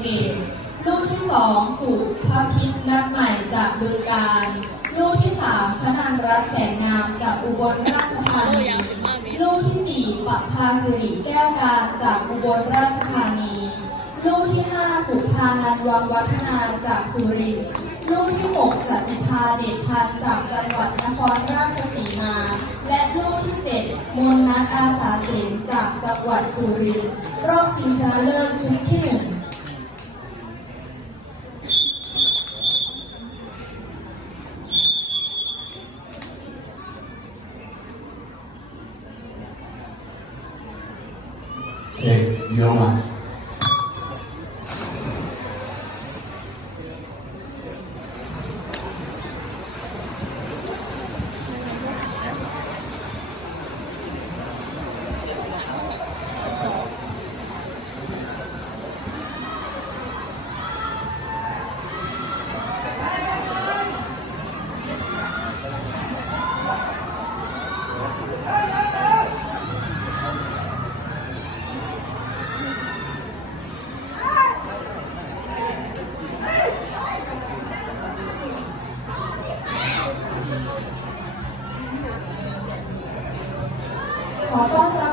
ลูกที่สองสุภพิษนักใหม่จากบึงการ ลูกที่สามชนันรัตแสงงามจากอุบลราชธานี ลูกที่สี่ปัภาสิริแก้วการจากอุบลราชธานี ลูกที่ห้าสุภานันวังวัฒนาจากสุรินทร์ ลูกที่หกสัสิภาเดชพันจากจังหวัดนครราชสีมา และลูกที่เจ็ดมนนัทอาสาเสนจากจังหวัดสุรินทร์ รอบชิงชนะเลิศชุดที่หนึ่ง Take your mat. 好端端